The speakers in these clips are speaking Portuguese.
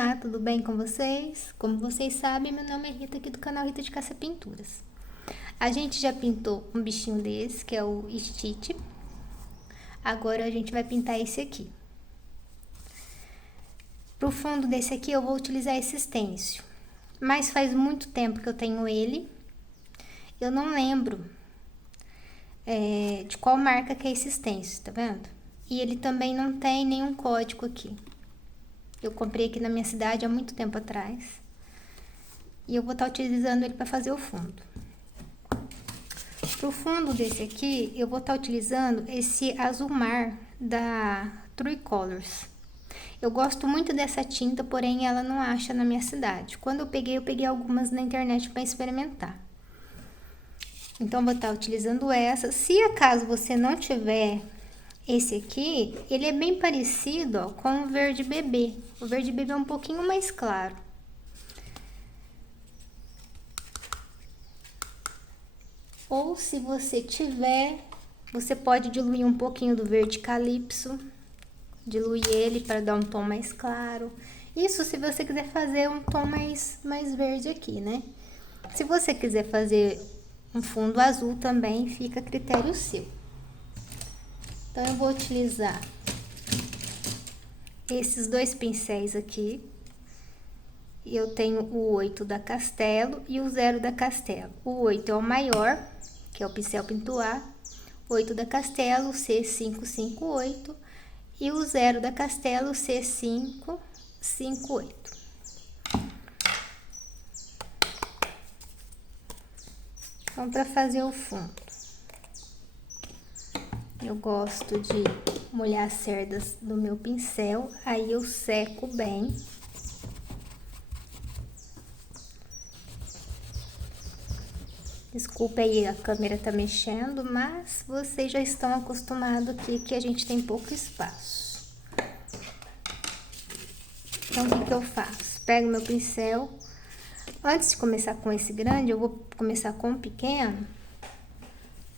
Olá, tudo bem com vocês? Como vocês sabem, meu nome é Rita aqui do canal Rita de Cássia Pinturas. A gente já pintou um bichinho desse, que é o Stitch. Agora a gente vai pintar esse aqui. Pro fundo desse aqui eu vou utilizar esse stencil, mas faz muito tempo que eu tenho ele. Eu não lembro de qual marca que é esse stencil, tá vendo? E ele também não tem nenhum código aqui. Eu comprei aqui na minha cidade há muito tempo atrás. E eu vou estar utilizando ele para fazer o fundo. Pro fundo desse aqui, eu vou estar utilizando esse azul mar da True Colors. Eu gosto muito dessa tinta, porém ela não acha na minha cidade. Quando eu peguei algumas na internet para experimentar. Então, vou estar utilizando essa. Se acaso você não tiver esse aqui, ele é bem parecido, ó, com o verde bebê. O verde bebê é um pouquinho mais claro. Ou se você tiver, você pode diluir um pouquinho do verde calypso. Diluir ele para dar um tom mais claro. Isso se você quiser fazer um tom mais verde aqui, né? Se você quiser fazer um fundo azul também, fica a critério seu. Então, eu vou utilizar esses dois pincéis aqui. Eu tenho o 8 da Castelo e o 0 da Castelo. O 8 é o maior, que é o pincel Pintuar. 8 da Castelo, C558. E o 0 da Castelo, C558. Então, para fazer o fundo, eu gosto de molhar as cerdas do meu pincel, aí eu seco bem. Desculpa aí, a câmera tá mexendo, mas vocês já estão acostumados aqui que a gente tem pouco espaço. Então, o que eu faço? Pego meu pincel. Antes de começar com esse grande, eu vou começar com o pequeno,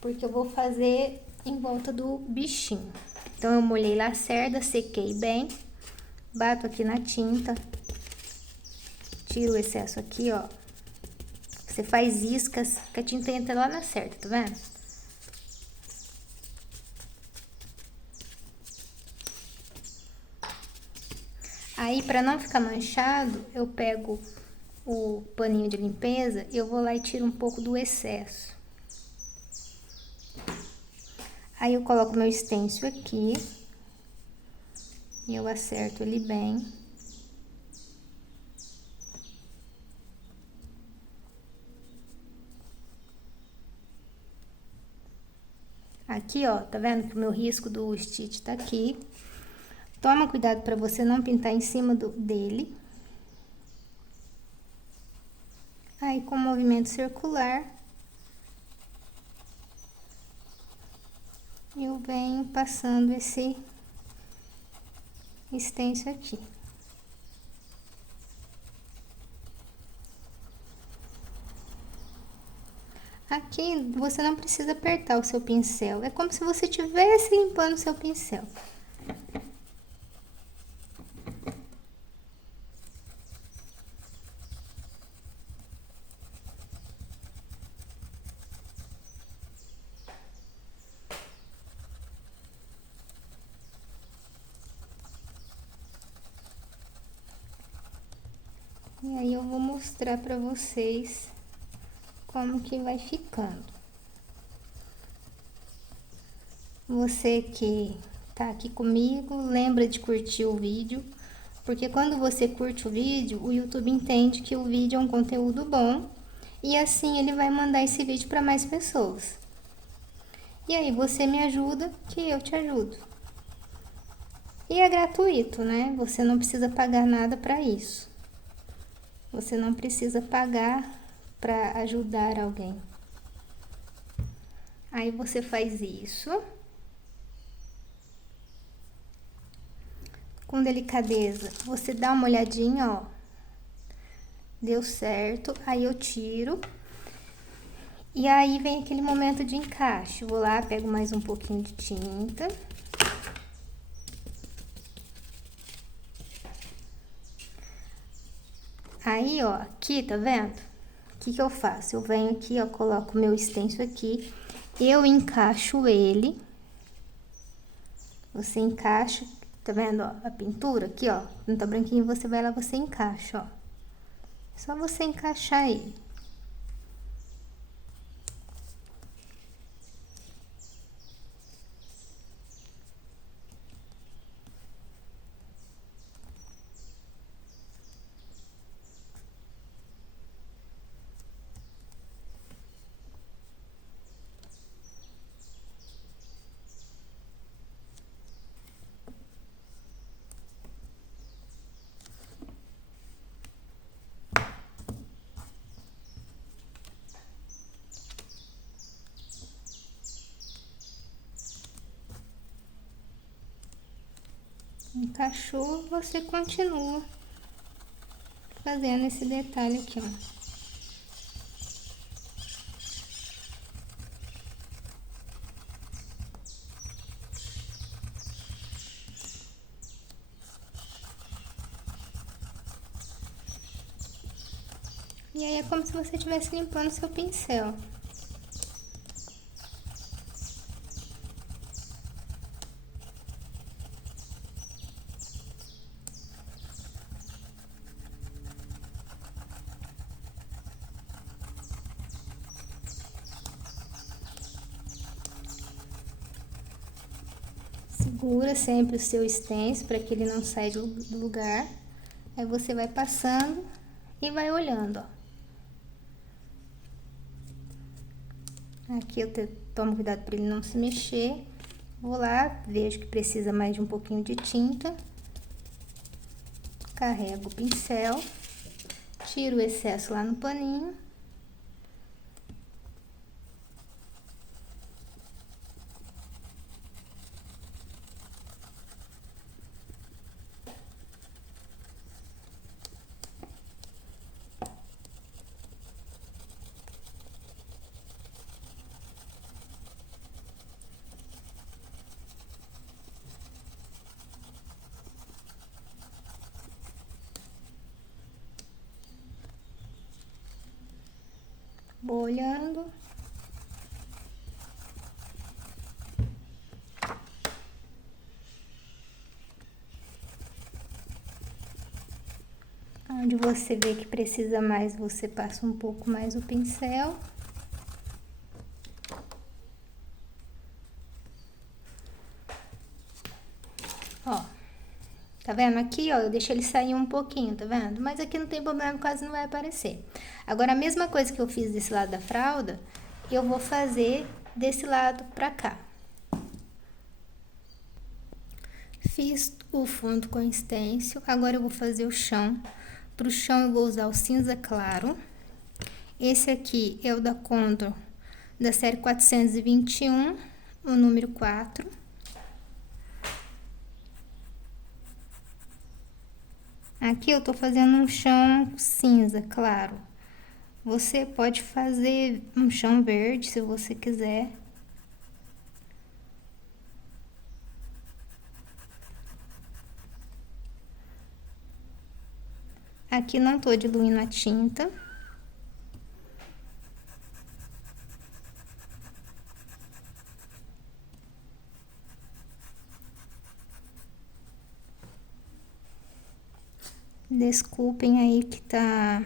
porque eu vou fazer em volta do bichinho. Então, eu molhei lá a cerda, sequei bem, bato aqui na tinta, tiro o excesso aqui, ó. Você faz iscas, que a tinta entra lá na cerda, tá vendo? Aí, pra não ficar manchado, eu pego o paninho de limpeza, eu vou lá e tiro um pouco do excesso. Aí, eu coloco meu stencil aqui, e eu acerto ele bem. Aqui, ó, tá vendo que o meu risco do Stitch tá aqui. Toma cuidado pra você não pintar em cima dele. Aí, com movimento circular, eu venho passando esse stencil aqui. Aqui, você não precisa apertar o seu pincel. É como se você estivesse limpando o seu pincel. E aí, eu vou mostrar pra vocês como que vai ficando. Você que tá aqui comigo, lembra de curtir o vídeo, porque quando você curte o vídeo, o YouTube entende que o vídeo é um conteúdo bom e assim ele vai mandar esse vídeo para mais pessoas. E aí você me ajuda, que eu te ajudo. E é gratuito, né? Você não precisa pagar nada para isso. Você não precisa pagar para ajudar alguém. Aí você faz isso. Com delicadeza, você dá uma olhadinha, ó. Deu certo, aí eu tiro. E aí vem aquele momento de encaixe. Vou lá, pego mais um pouquinho de tinta. Aí, ó, aqui, tá vendo? O que que eu faço? Eu venho aqui, ó, coloco o meu stencil aqui, eu encaixo ele. Você encaixa, tá vendo, ó, a pintura aqui, ó, não tá branquinho, você vai lá, você encaixa, ó. Só você encaixar ele. Encaixou, você continua fazendo esse detalhe aqui, ó. E aí é como se você estivesse limpando seu pincel. Segura sempre o seu stencil para que ele não saia do lugar. Aí você vai passando e vai olhando, ó. Aqui eu tomo cuidado para ele não se mexer. Vou lá, vejo que precisa mais de um pouquinho de tinta. Carrego o pincel, tiro o excesso lá no paninho. Vou olhando. Onde você vê que precisa mais, você passa um pouco mais o pincel. Ó, tá vendo aqui, ó, eu deixo ele sair um pouquinho, tá vendo? Mas aqui não tem problema, quase não vai aparecer. Agora, a mesma coisa que eu fiz desse lado da fralda, eu vou fazer desse lado pra cá. Fiz o fundo com stencil, agora eu vou fazer o chão. Pro chão eu vou usar o cinza claro. Esse aqui é o da Condor, da série 421, o número 4. Aqui eu tô fazendo um chão cinza, claro. Você pode fazer um chão verde, se você quiser. Aqui não tô diluindo a tinta. Desculpem aí que tá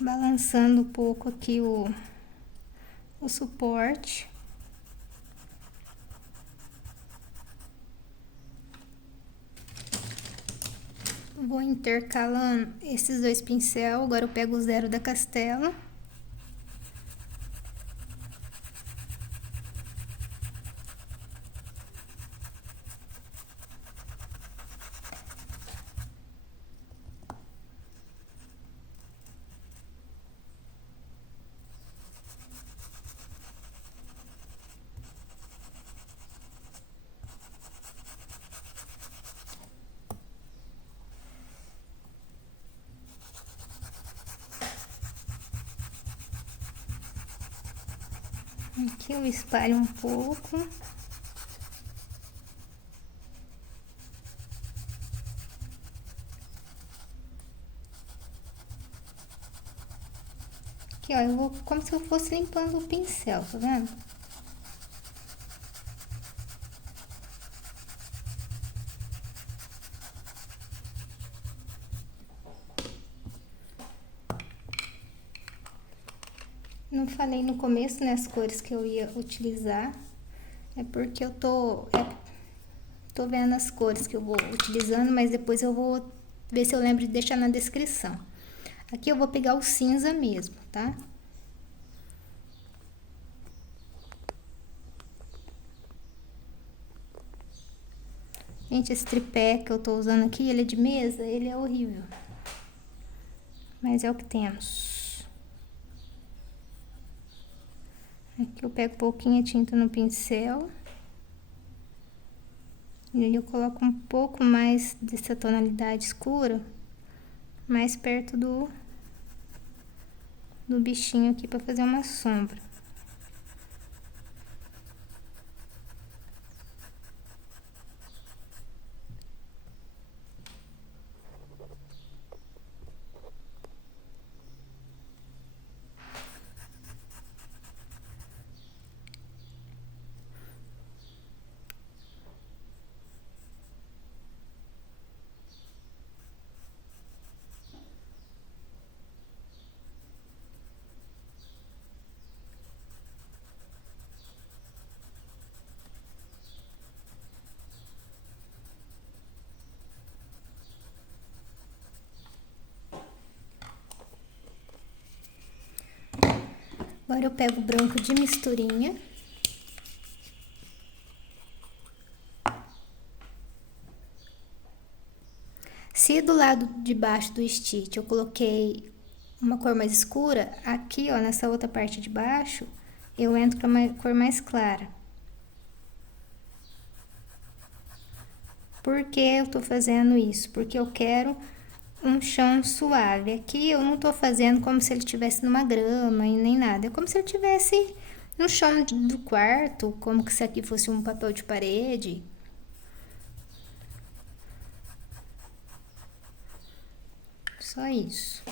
balançando um pouco aqui o suporte. Vou intercalando esses dois pincel. Agora eu pego o 0 da Castella. Aqui eu espalho um pouco. Aqui, ó, eu vou como se eu fosse limpando o pincel, tá vendo? Não falei no começo, né, as cores que eu ia utilizar. É porque eu tô vendo as cores que eu vou utilizando, mas depois eu vou ver se eu lembro de deixar na descrição. Aqui eu vou pegar o cinza mesmo, tá? Gente, esse tripé que eu tô usando aqui, ele é de mesa, ele é horrível. Mas é o que temos. Aqui eu pego pouquinha tinta no pincel. E aí eu coloco um pouco mais dessa tonalidade escura, mais perto do bichinho aqui pra fazer uma sombra. Agora eu pego o branco de misturinha. Se do lado de baixo do Stitch eu coloquei uma cor mais escura, aqui, ó, nessa outra parte de baixo, eu entro com uma cor mais clara. Por que eu tô fazendo isso? Porque eu quero um chão suave. Aqui eu não tô fazendo como se ele estivesse numa grama e nem nada. É como se ele tivesse no chão do quarto, como que se aqui fosse um papel de parede. Só isso.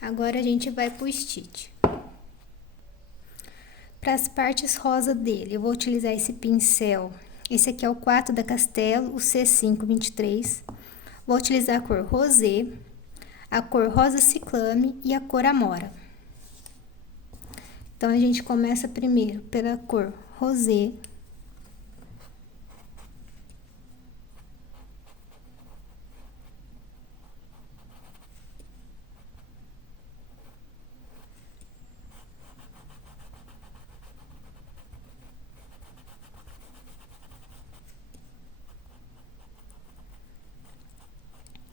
Agora a gente vai pro Stitch. Para as partes rosa dele, eu vou utilizar esse pincel. Esse aqui é o 4 da Castelo, o C523. Vou utilizar a cor rosé, a cor rosa ciclame e a cor amora. Então, a gente começa primeiro pela cor rosé.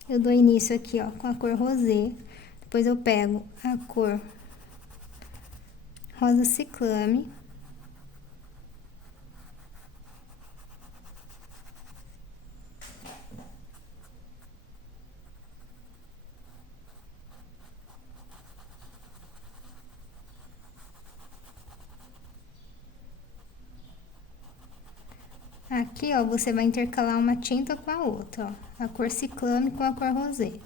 Eu dou início aqui, ó, com a cor rosé. Depois eu pego a cor rosa ciclame. Aqui, ó, você vai intercalar uma tinta com a outra, ó. A cor ciclame com a cor rosé.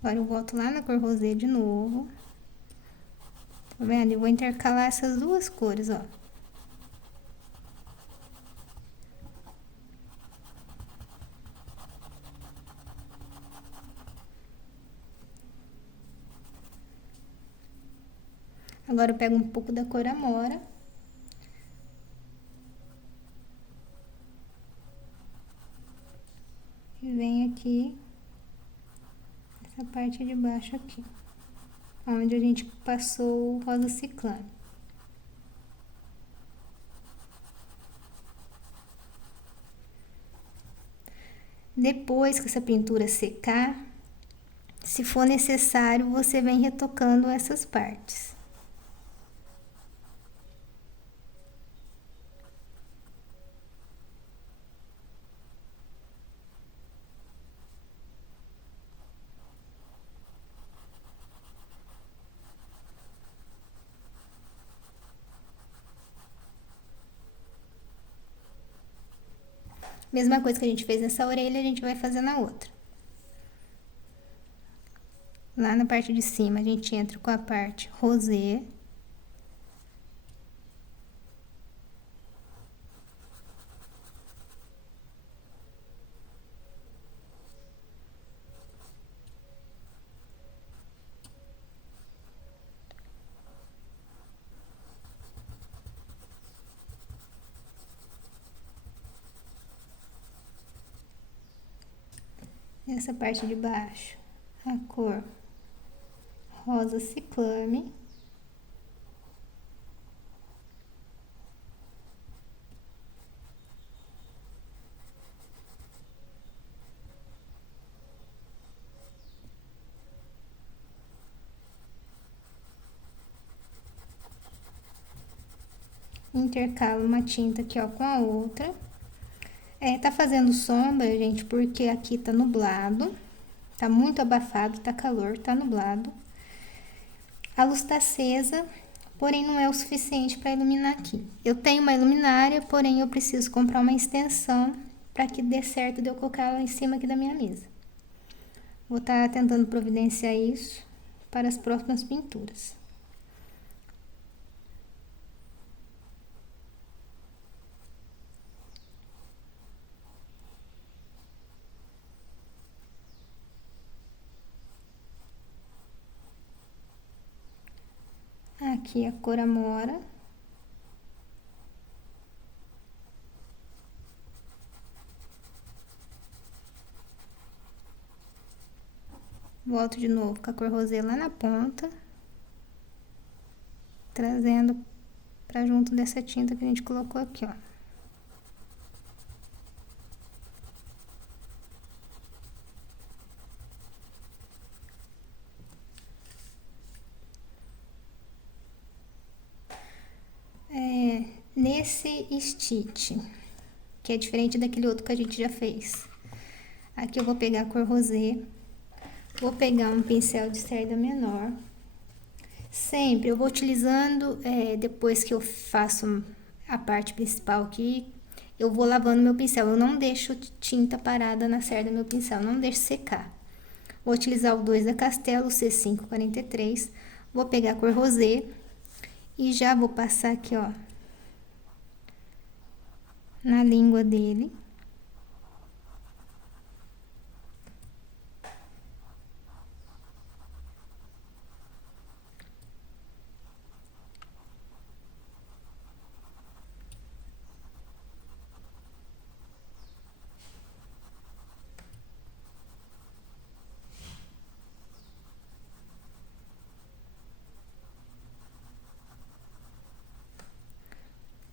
Agora eu volto lá na cor rosé de novo. Tá vendo? Eu vou intercalar essas duas cores, ó. Agora eu pego um pouco da cor amora. E venho aqui, essa parte de baixo aqui, onde a gente passou o rosa ciclame. Depois que essa pintura secar, se for necessário, você vem retocando essas partes. Mesma coisa que a gente fez nessa orelha, a gente vai fazer na outra. Lá na parte de cima, a gente entra com a parte rosé. Essa parte de baixo, a cor rosa ciclame. Intercalo uma tinta aqui, ó, com a outra. Tá fazendo sombra, gente, porque aqui tá nublado. Tá muito abafado, tá calor, tá nublado. A luz tá acesa, porém não é o suficiente para iluminar aqui. Eu tenho uma luminária, porém eu preciso comprar uma extensão para que dê certo de eu colocar ela em cima aqui da minha mesa. Vou estar tentando providenciar isso para as próximas pinturas. Aqui a cor amora. Volto de novo com a cor rosé lá na ponta, trazendo para junto dessa tinta que a gente colocou aqui, ó. Nesse stitch, que é diferente daquele outro que a gente já fez. Aqui eu vou pegar a cor rosé, vou pegar um pincel de cerda menor. Sempre eu vou utilizando, depois que eu faço a parte principal aqui, eu vou lavando meu pincel. Eu não deixo tinta parada na cerda do meu pincel, não deixo secar. Vou utilizar o 2 da Castelo, o C543. Vou pegar a cor rosé e já vou passar aqui, ó, na língua dele.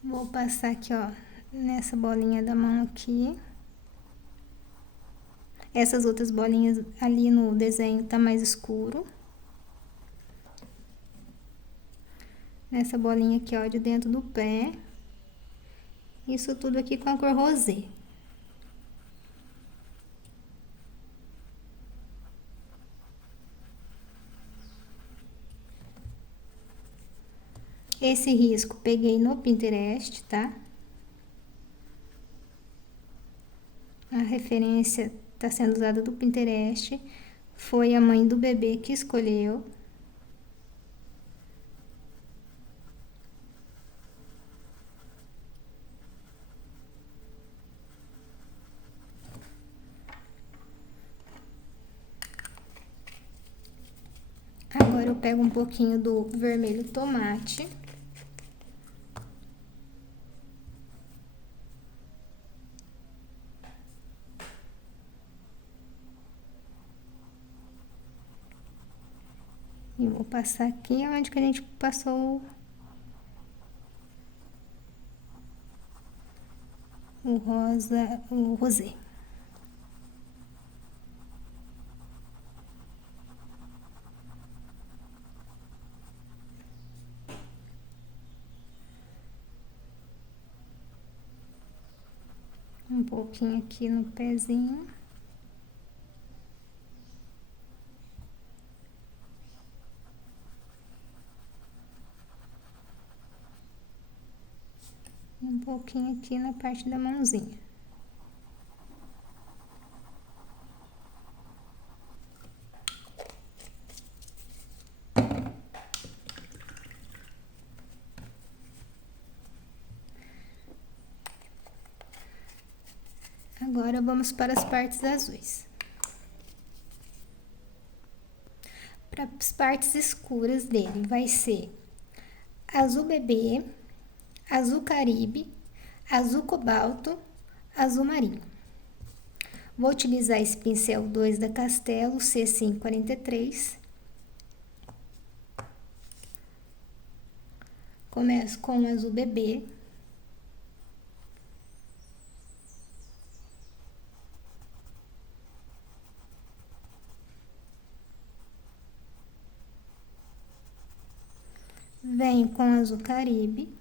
Vou passar aqui, ó, nessa bolinha da mão aqui. Essas outras bolinhas ali no desenho tá mais escuro. Nessa bolinha aqui, ó, de dentro do pé. Isso tudo aqui com a cor rosé. Esse risco peguei no Pinterest, tá? A referência tá sendo usada do Pinterest. Foi a mãe do bebê que escolheu. Agora eu pego um pouquinho do vermelho tomate. E vou passar aqui onde que a gente passou o rosa, o rosé. Um pouquinho aqui no pezinho. Um pouquinho aqui na parte da mãozinha. Agora vamos para as partes azuis. Para as partes escuras dele vai ser azul bebê, azul caribe, azul cobalto, azul marinho. Vou utilizar esse pincel 2 da Castelo C543. Começo com o azul bebê. Venho com o azul caribe.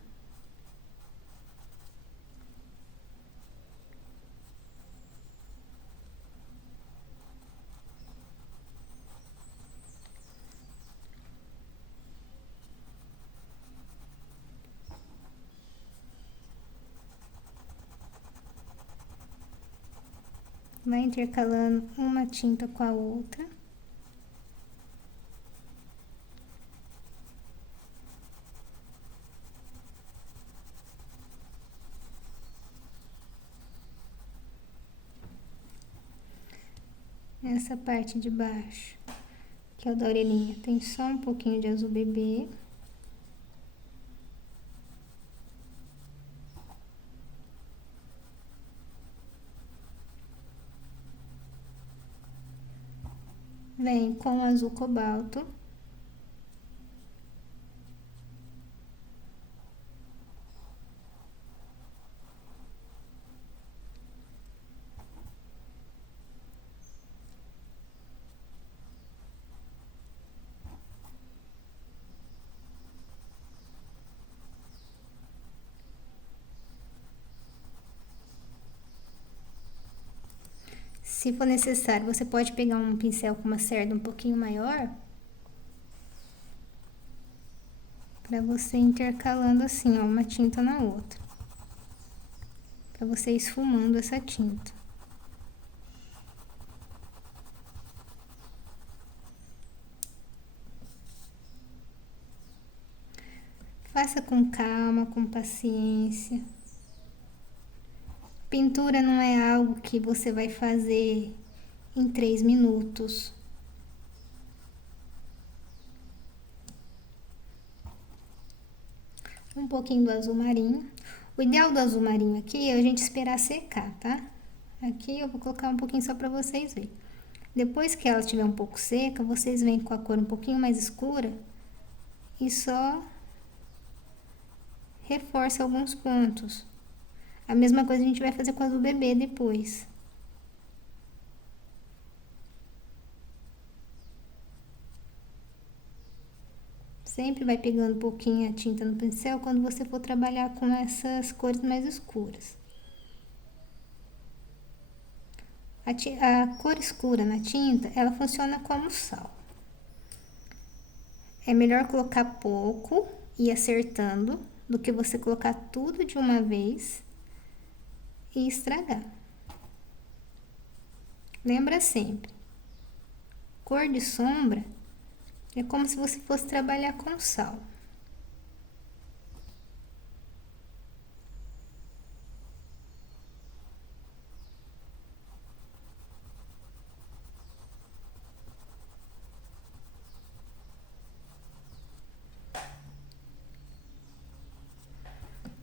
Vai intercalando uma tinta com a outra. Nessa parte de baixo, que é o da orelhinha, tem só um pouquinho de azul bebê. Vem com o azul cobalto. Se for necessário, você pode pegar um pincel com uma cerda um pouquinho maior, para você intercalando assim, ó, uma tinta na outra. Para você ir esfumando essa tinta. Faça com calma, com paciência. Pintura não é algo que você vai fazer em 3 minutos. Um pouquinho do azul marinho. O ideal do azul marinho aqui é a gente esperar secar, tá? Aqui eu vou colocar um pouquinho só pra vocês verem. Depois que ela estiver um pouco seca, vocês vêm com a cor um pouquinho mais escura e só reforça alguns pontos. A mesma coisa a gente vai fazer com o azul bebê depois. Sempre vai pegando um pouquinho a tinta no pincel quando você for trabalhar com essas cores mais escuras. A cor escura na tinta, ela funciona como sal. É melhor colocar pouco e ir acertando do que você colocar tudo de uma vez e estragar. Lembra sempre, cor de sombra é como se você fosse trabalhar com sal.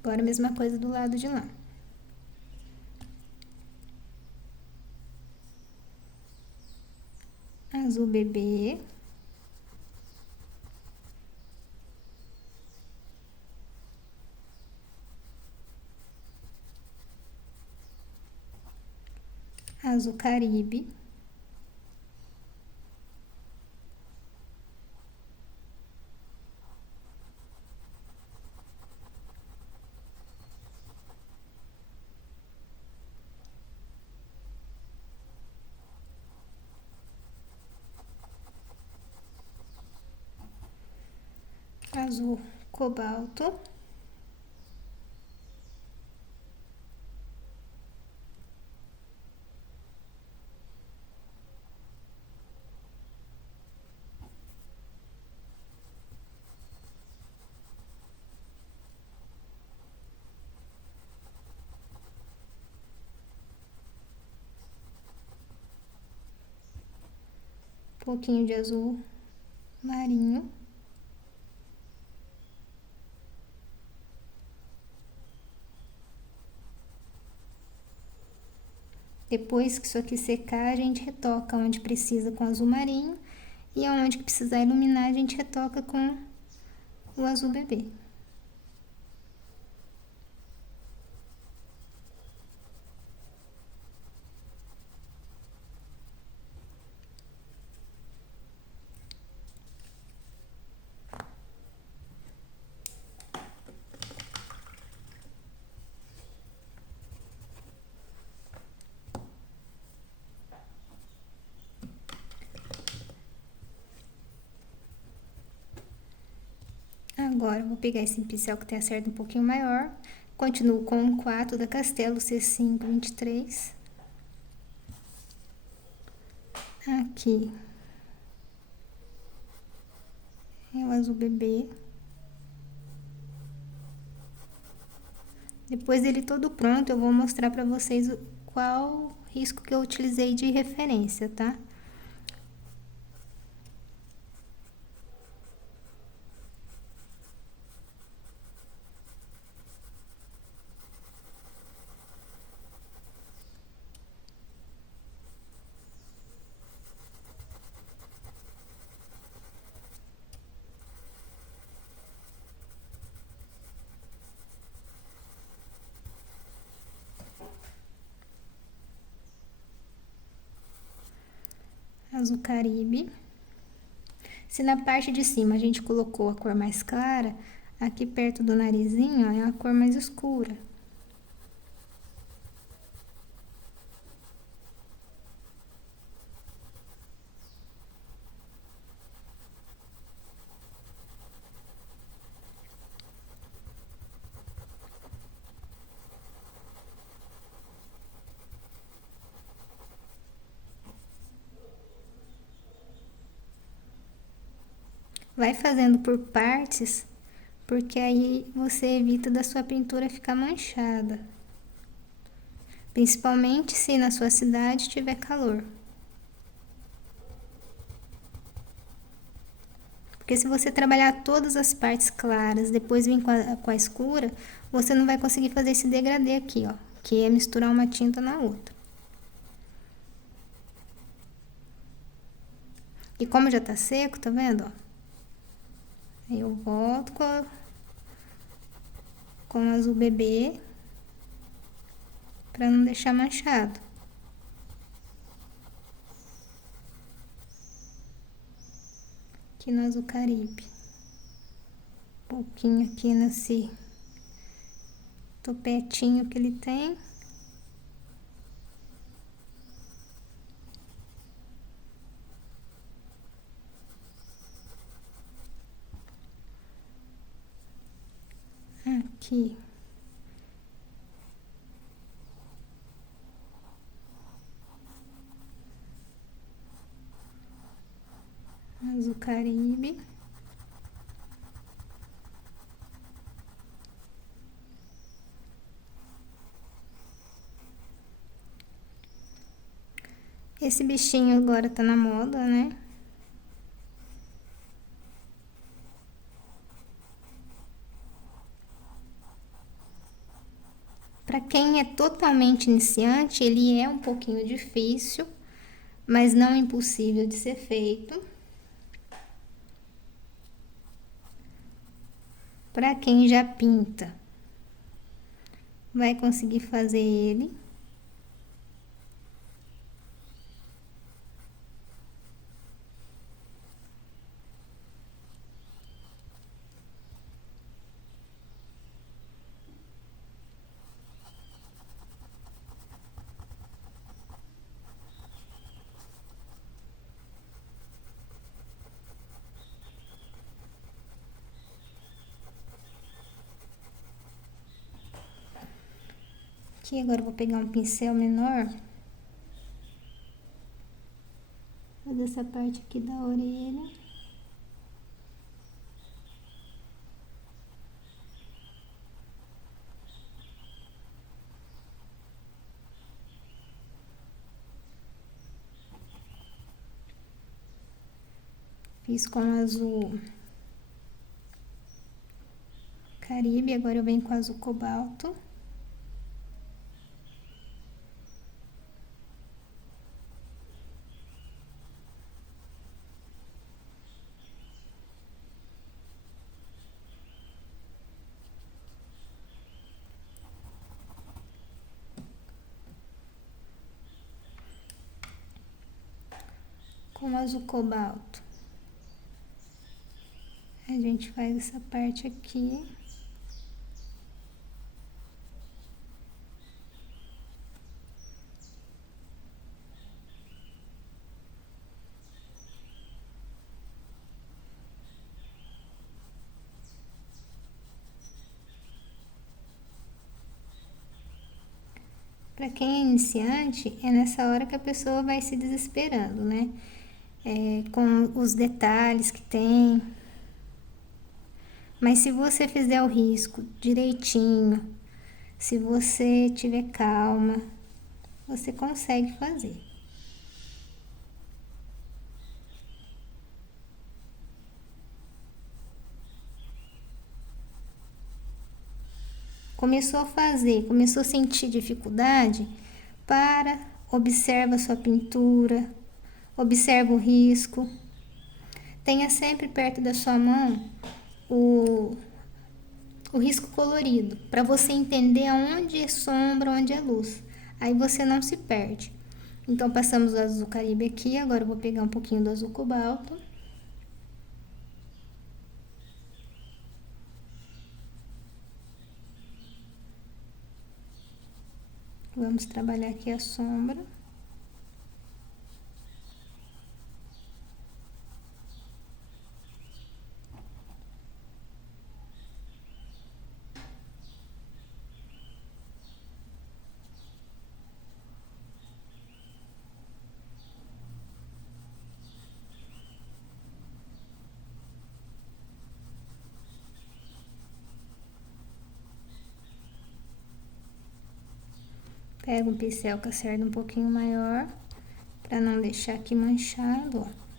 Agora a mesma coisa do lado de lá. Azul bebê. Azul caribe. Azul cobalto. pouquinho de azul marinho. Depois que isso aqui secar, a gente retoca onde precisa com azul marinho e aonde que precisar iluminar, a gente retoca com o azul bebê. Agora, eu vou pegar esse pincel que tem a cerda um pouquinho maior. Continuo com o 4 da Castelo C5 23. Aqui é o azul bebê. Depois dele todo pronto, eu vou mostrar pra vocês qual risco que eu utilizei de referência, tá? Azul Caribe. Se na parte de cima a gente colocou a cor mais clara, aqui perto do narizinho, ó, é a cor mais escura. Vai fazendo por partes, porque aí você evita da sua pintura ficar manchada. Principalmente se na sua cidade tiver calor. Porque se você trabalhar todas as partes claras, depois vir com a escura, você não vai conseguir fazer esse degradê aqui, ó. Que é misturar uma tinta na outra. E como já tá seco, tá vendo, ó? Aí eu volto com o azul bebê, pra não deixar manchado. Aqui no azul Caribe. Um pouquinho aqui nesse topetinho que ele tem. Aqui. Azul Caribe. Esse bichinho agora tá na moda, né? Para quem é totalmente iniciante, ele é um pouquinho difícil, mas não impossível de ser feito. Para quem já pinta, vai conseguir fazer ele. Aqui agora eu vou pegar um pincel menor. Fazer essa parte aqui da orelha. Fiz com azul Caribe, agora eu venho com azul cobalto. Com azul cobalto, a gente faz essa parte aqui. Para quem é iniciante, é nessa hora que a pessoa vai se desesperando, né? Com os detalhes que tem. Mas se você fizer o risco direitinho, se você tiver calma, você consegue fazer. Começou a fazer, começou a sentir dificuldade? Para, observa a sua pintura, observa o risco. Tenha sempre perto da sua mão o risco colorido, para você entender aonde é sombra, onde é luz. Aí você não se perde. Então, passamos o azul Caribe aqui, agora eu vou pegar um pouquinho do azul cobalto. Vamos trabalhar aqui a sombra. Pego um pincel com a cerda um pouquinho maior, para não deixar aqui manchado, ó.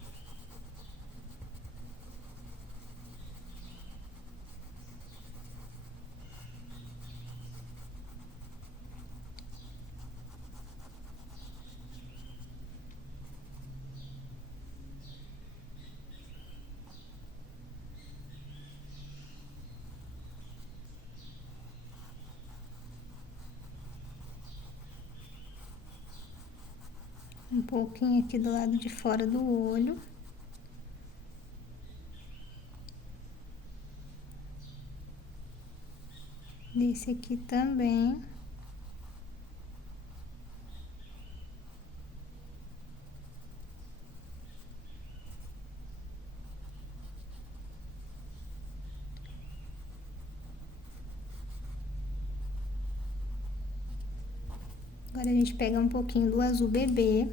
Um pouquinho aqui do lado de fora do olho. Desse aqui também. Agora a gente pega um pouquinho do azul bebê.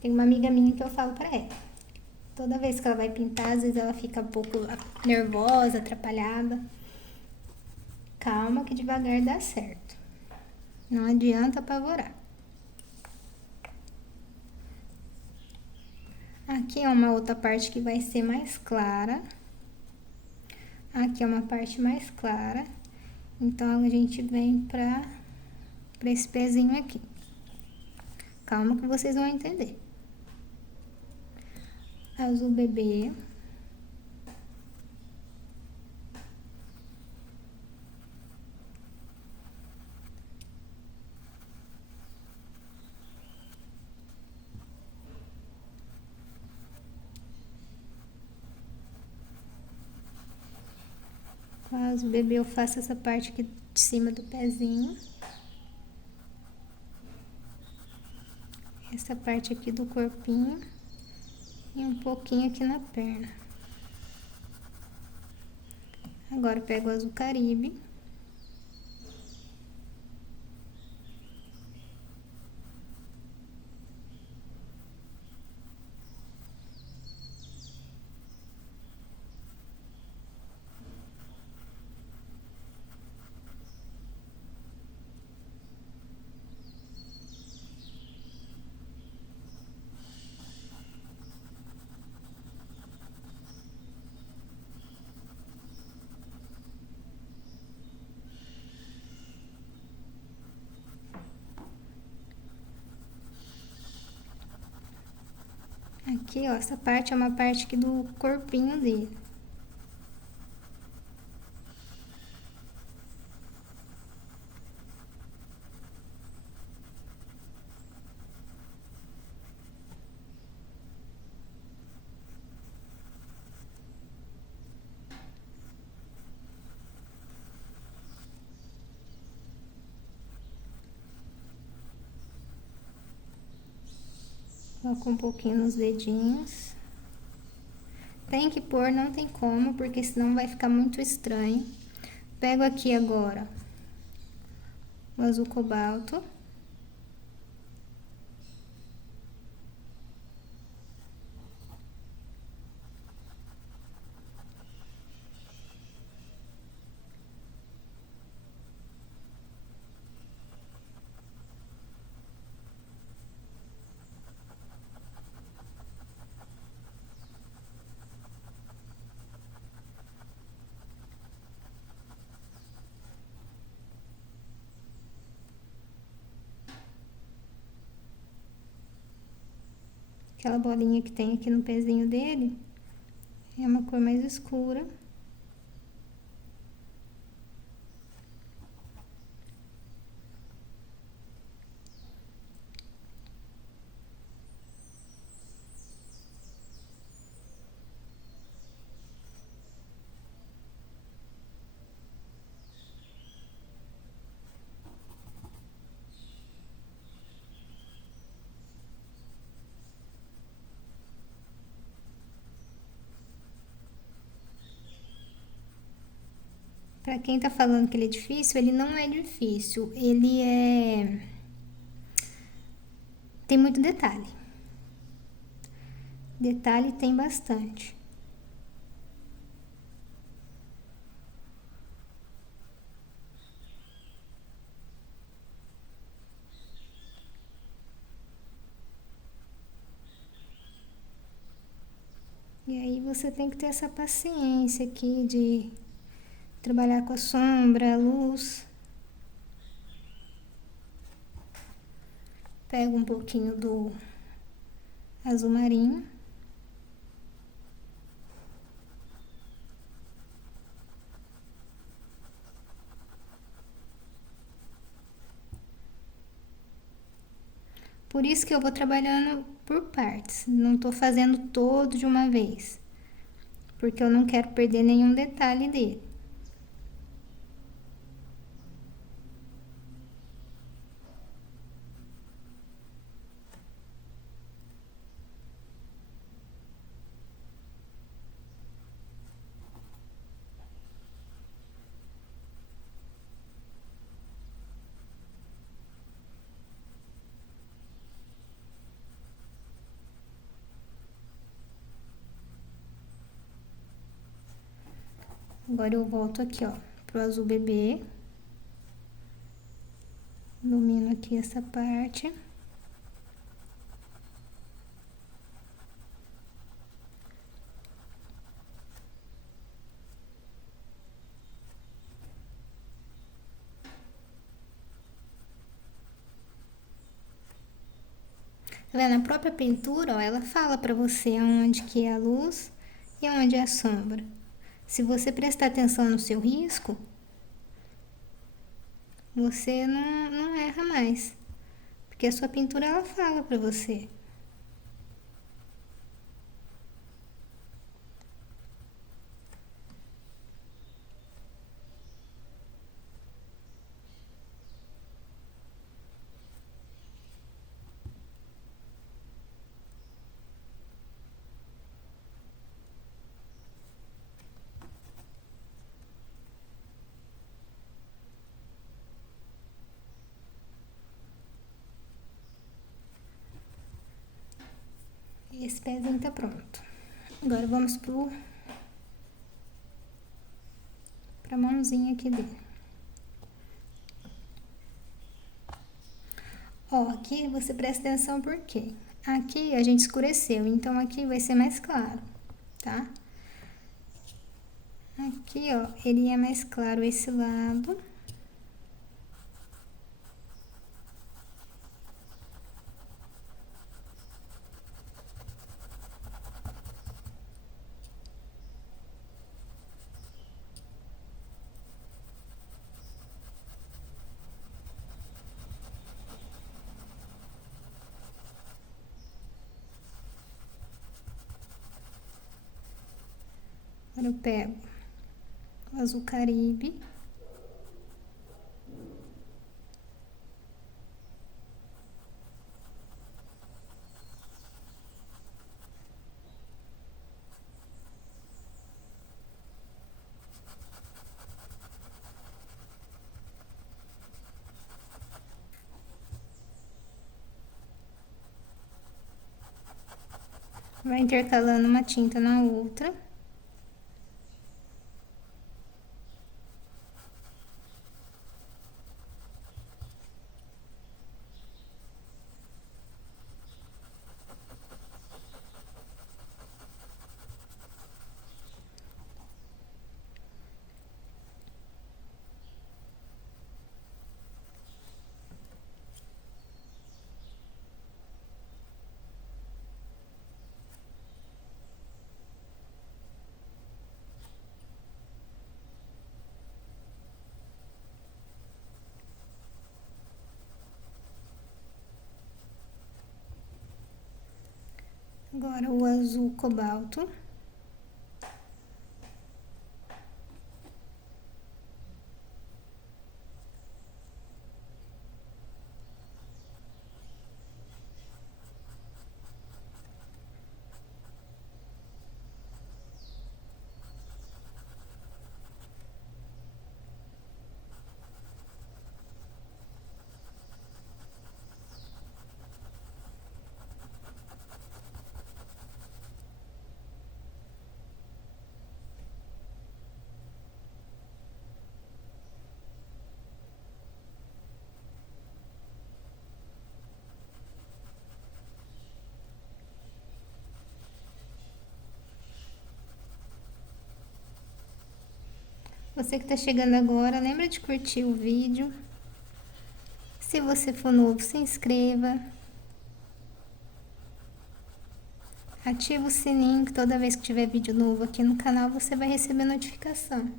Tem uma amiga minha que eu falo pra ela. Toda vez que ela vai pintar, às vezes ela fica um pouco nervosa, atrapalhada. Calma que devagar dá certo. Não adianta apavorar. Aqui é uma outra parte que vai ser mais clara. Aqui é uma parte mais clara. Então, a gente vem pra esse pezinho aqui. Calma que vocês vão entender. Azul bebê. Com azul bebê eu faço essa parte aqui de cima do pezinho. Essa parte aqui do corpinho. E um pouquinho aqui na perna. Agora eu pego o azul Caribe. Aqui, ó, essa parte é uma parte aqui do corpinho dele. Coloco um pouquinho nos dedinhos. Tem que pôr, não tem como, porque senão vai ficar muito estranho. Pego aqui agora o azul cobalto. Aquela bolinha que tem aqui no pezinho dele é uma cor mais escura. Pra quem tá falando que ele é difícil, ele não é difícil. Ele é... tem muito detalhe. Detalhe tem bastante. E aí você tem que ter essa paciência aqui de trabalhar com a sombra, a luz. Pego um pouquinho do azul marinho. Por isso que eu vou trabalhando por partes, não tô fazendo todo de uma vez, porque eu não quero perder nenhum detalhe dele. Agora eu volto aqui, ó, pro azul bebê. Ilumino aqui essa parte. Tá vendo? A própria pintura, ó, ela fala pra você aonde que é a luz e aonde é a sombra. Se você prestar atenção no seu risco, você não erra mais. Porque a sua pintura, ela fala pra você. esse pezinho tá pronto. Agora vamos pra mãozinha aqui dele. Ó, aqui você presta atenção porque aqui a gente escureceu, então aqui vai ser mais claro, tá? Aqui, ó, ele é mais claro esse lado. Agora eu pego o azul Caribe. Vai intercalando uma tinta na outra. Agora o azul cobalto. Você que tá chegando agora, lembra de curtir o vídeo. Se você for novo, se inscreva. Ativa o sininho que toda vez que tiver vídeo novo aqui no canal você vai receber notificação.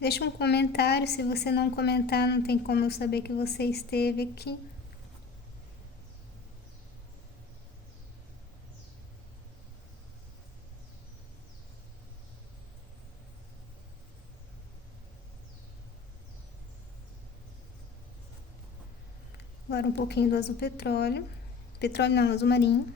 Deixa um comentário, se você não comentar não tem como eu saber que você esteve aqui. Agora um pouquinho do azul petróleo. Petróleo não, azul marinho.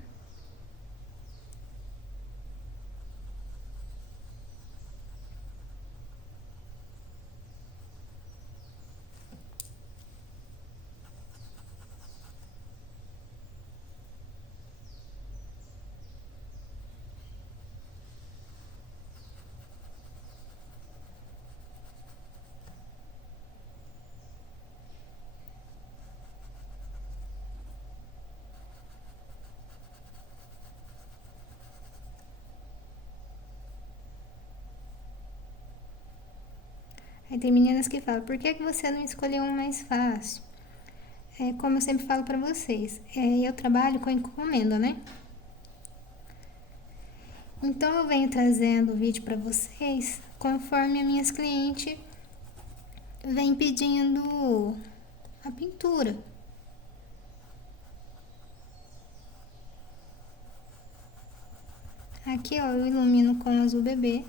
Aí tem meninas que falam, por que você não escolheu um mais fácil? Como eu sempre falo pra vocês, eu trabalho com encomenda, né? Então eu venho trazendo o vídeo pra vocês conforme as minhas clientes vêm pedindo a pintura. Aqui, ó, eu ilumino com azul bebê.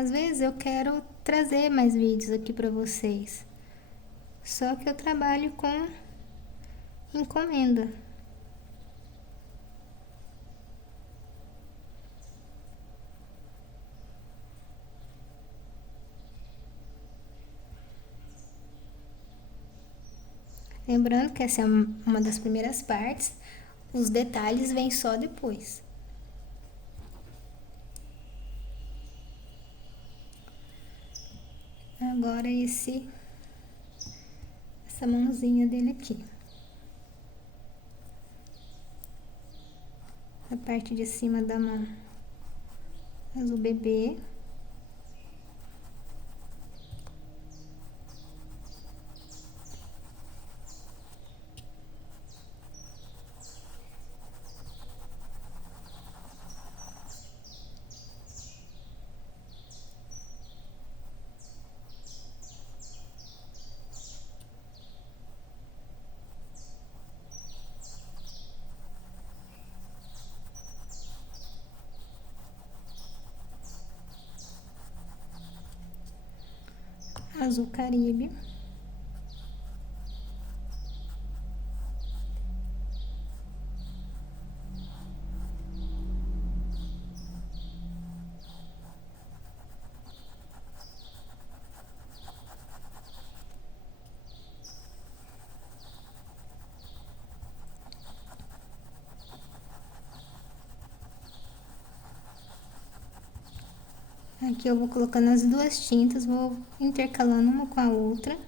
Às vezes eu quero trazer mais vídeos aqui para vocês, só que eu trabalho com encomenda. Lembrando que essa é uma das primeiras partes, os detalhes vêm só depois. Agora essa mãozinha dele aqui. A parte de cima da mão azul bebê. Azul Caribe. Aqui eu vou colocando as duas tintas, vou intercalando uma com a outra.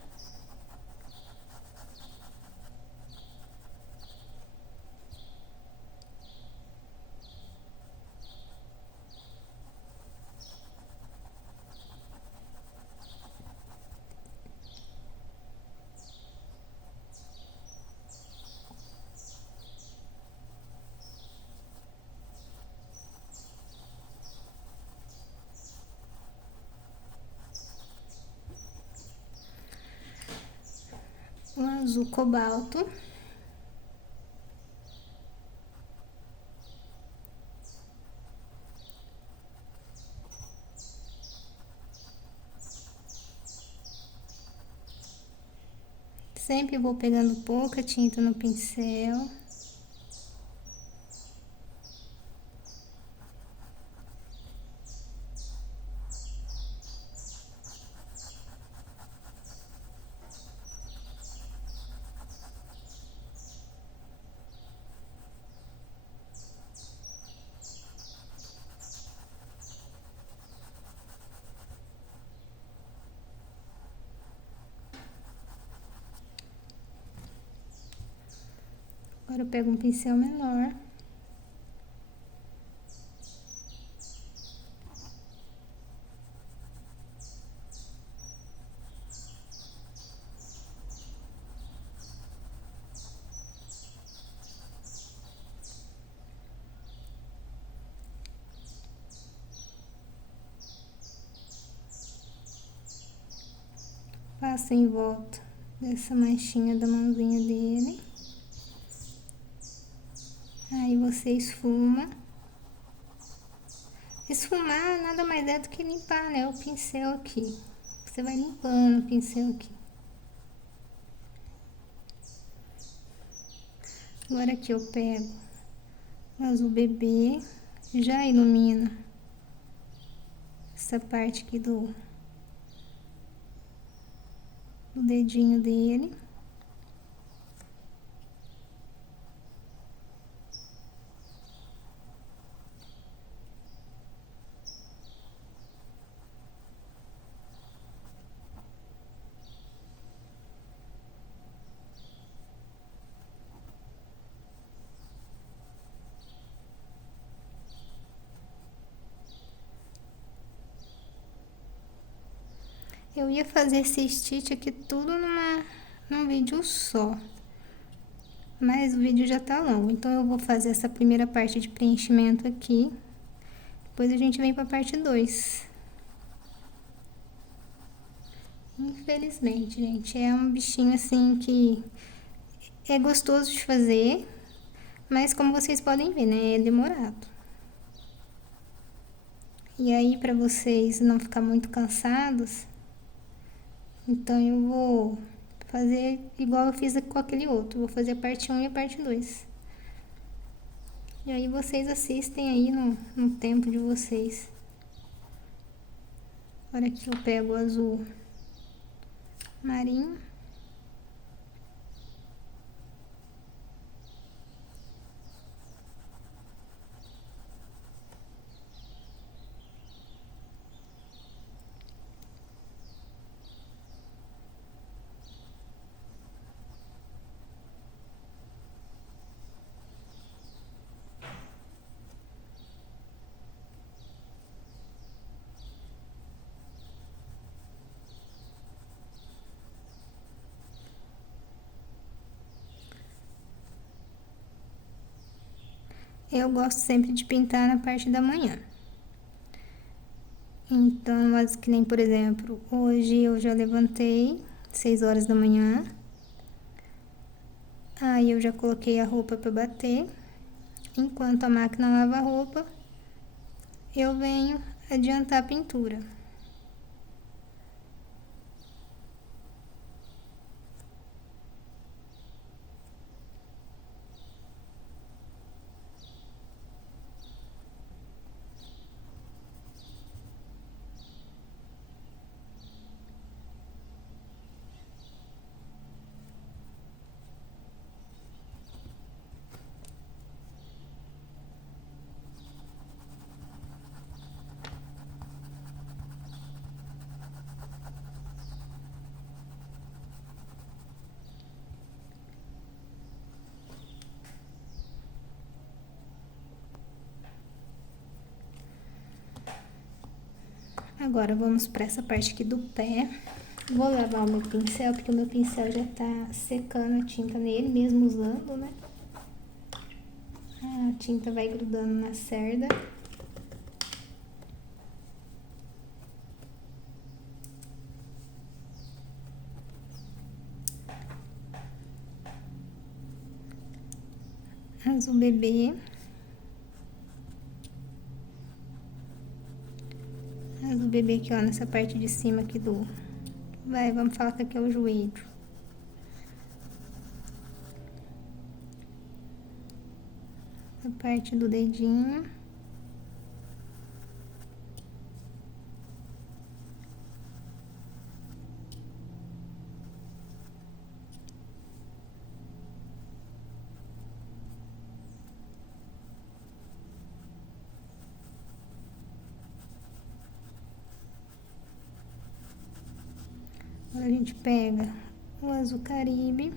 O azul cobalto. Sempre vou pegando pouca tinta no pincel. Agora eu pego um pincel menor. Passo em volta dessa manchinha da mãozinha dele. Aí você esfuma. Esfumar nada mais é do que limpar, né, o pincel aqui. Você vai limpando o pincel aqui. Agora aqui eu pego o azul bebê, já ilumina essa parte aqui do dedinho dele. Eu ia fazer esse stitch aqui tudo num vídeo só, mas o vídeo já tá longo, então eu vou fazer essa primeira parte de preenchimento aqui, depois a gente vem pra parte 2. Infelizmente, gente, é um bichinho assim que é gostoso de fazer, mas como vocês podem ver, né, é demorado. E aí, para vocês não ficar muito cansados, então eu vou fazer igual eu fiz com aquele outro. Vou fazer a parte 1 e a parte 2. E aí vocês assistem aí no tempo de vocês. Agora aqui eu pego o azul marinho. Eu gosto sempre de pintar na parte da manhã. Então, mas que nem, por exemplo, hoje eu já levantei 6 horas da manhã. Aí eu já coloquei a roupa para bater. Enquanto a máquina lava a roupa, eu venho adiantar a pintura. Agora vamos para essa parte aqui do pé. Vou lavar o meu pincel, porque o meu pincel já tá secando a tinta nele, mesmo usando, né? A tinta vai grudando na cerda. Azul bebê. Azul bebê aqui, ó, nessa parte de cima aqui do... vamos falar que aqui é o joelho. A parte do dedinho. Agora a gente pega o azul caribe.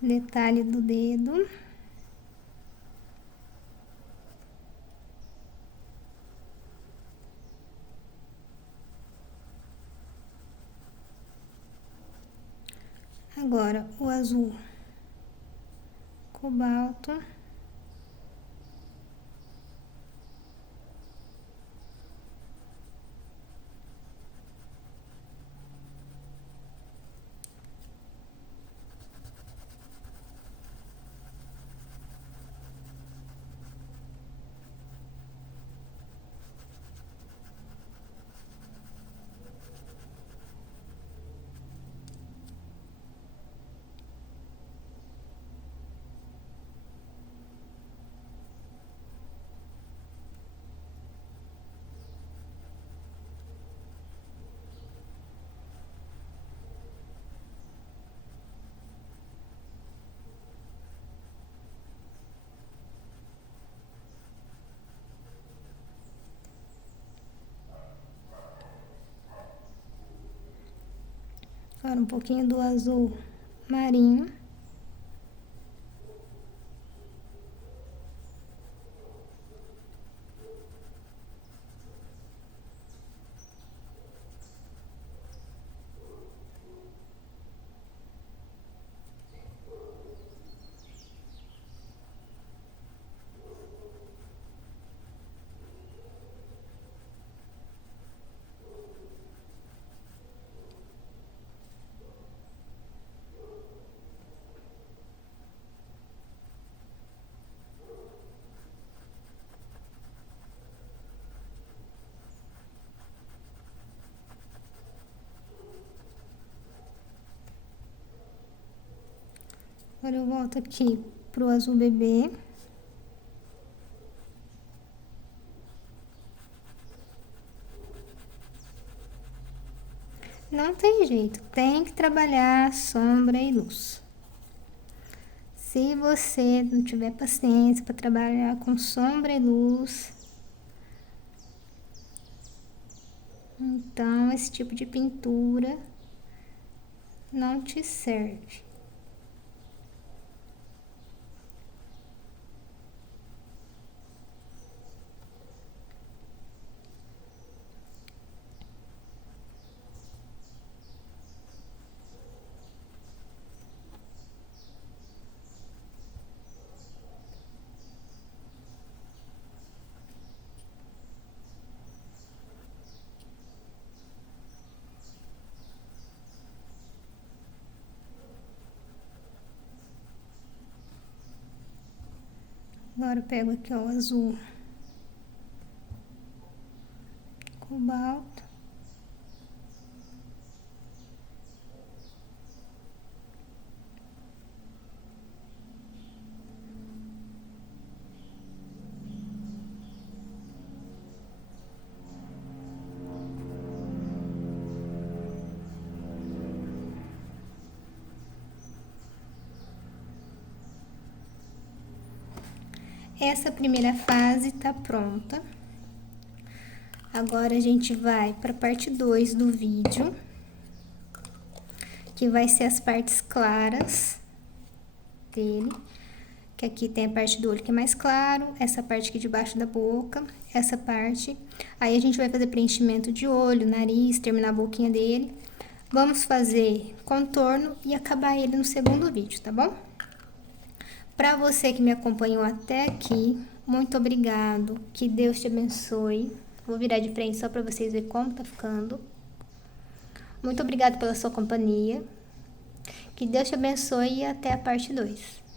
Detalhe do dedo. Agora, o azul cobalto. Agora um pouquinho do azul marinho. Agora eu volto aqui pro azul bebê. Não tem jeito, tem que trabalhar sombra e luz. Se você não tiver paciência para trabalhar com sombra e luz, então esse tipo de pintura não te serve. Agora eu pego aqui ó, o azul cobalto. Essa primeira fase tá pronta. Agora a gente vai para a parte 2 do vídeo, que vai ser as partes claras dele. Que aqui tem a parte do olho que é mais claro, essa parte aqui debaixo da boca, essa parte. Aí a gente vai fazer preenchimento de olho, nariz, terminar a boquinha dele. Vamos fazer contorno e acabar ele no segundo vídeo, tá bom? Pra você que me acompanhou até aqui, muito obrigado, que Deus te abençoe. Vou virar de frente só pra vocês verem como tá ficando. Muito obrigado pela sua companhia. Que Deus te abençoe e até a parte 2.